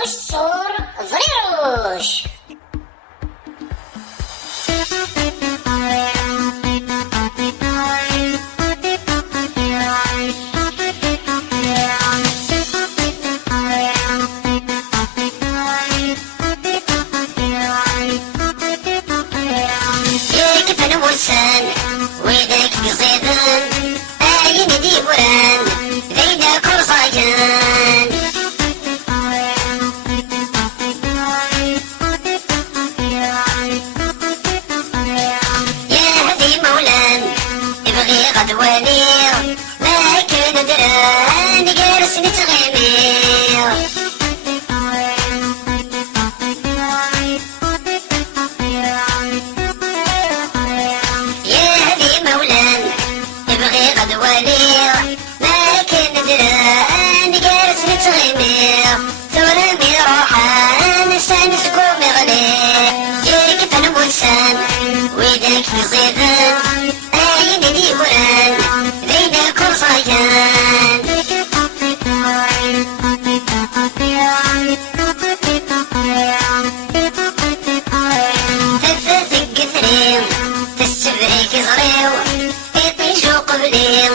روش صور ضريروش. كيف انا مرسل ويدك قصيدان اين ديوران بين كرصايان. يا هدي مولان ابغي غدواني ما كان دران جالس نتغيمير. ما كان دران جالس نتغيمير ثورمي روحان سانس قومي غلي. جيك انا مرسان ويدك نصيدان اين ديوران بين كرصايان. ثلاثة قثرين تسبريك زريو يطيشو قبلين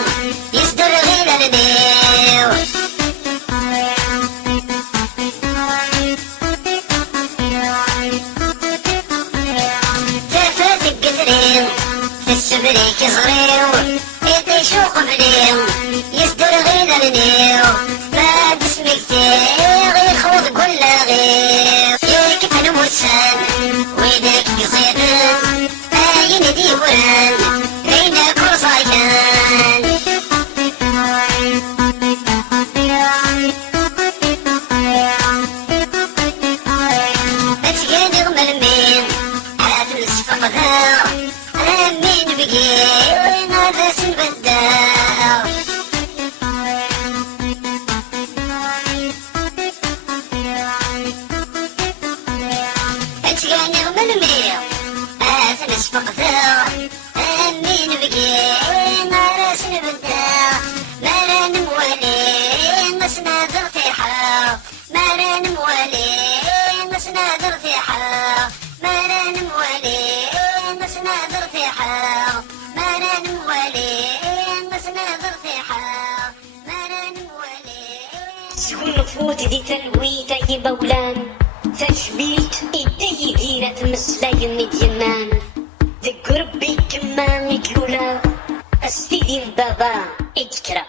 يصدر غير الديو. ثلاثة قثرين تسبريك زريو يطيشو قبلين يصدر غير الديو. ما تسمك تيغ يخوض كل غير. كيف انا مرسان ويدك قصيدان اين ديوران بين كرصايان. اتقاني غملمين عاد نسفق ذا امين بقي وين هذا سنبداو. اتقاني غملمين عاد نسفق ذا امين بقي وين هذا سنبداو. ما رانا موالين مسنا ذرتيحة ما رانا موالين مسنا ذرتيحة ما رانا موالين مسنا ذرتيحة ما رانا موالين مسنا ذرتيحة ما رانا موالين. سكون فوت دي تلويت اي بولان تشبيت ايدي ديرة مسلاي مدينان. ذكر بي كمان يتلولا استيدي بابا اتكرا.